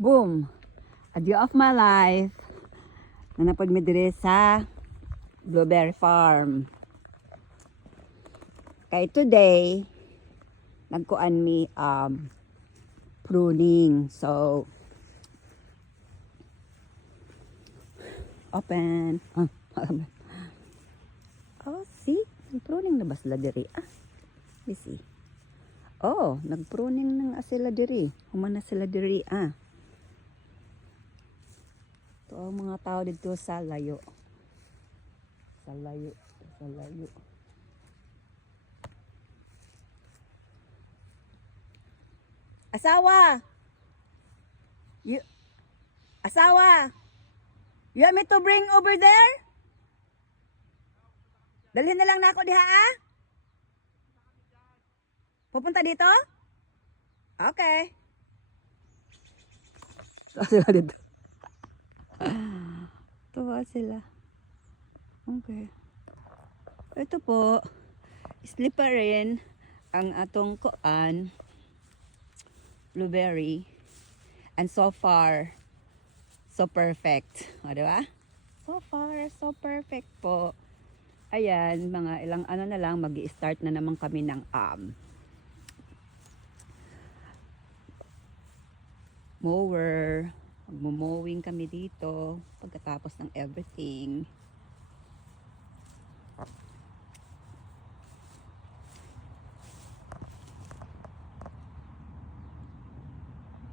Boom! Adieu of my life. Nanapod mi dire sa blueberry farm. Kay today, nagkuan mi pruning. So, open. Oh, see? Nag-pruning na ba sila diri? Let's see. Oh, nag-pruning na sila diri. Humana sila diri, Ito ang mga tao dito sa layo. Sa layo. Sa layo. Asawa! Asawa! You want me to bring over there? Dalhin na lang na ako diha, Pupunta dito? Okay. Tuwa sila dito. Tuwa sila. Okay. Ito po, slipperin ang atong kuan, blueberry. And so far, so perfect. O, diba? So far, so perfect po. Ayan, mga ilang ano na lang, mag-i-start na naman kami ng mower. Magmo-mowing kami dito pagkatapos ng everything.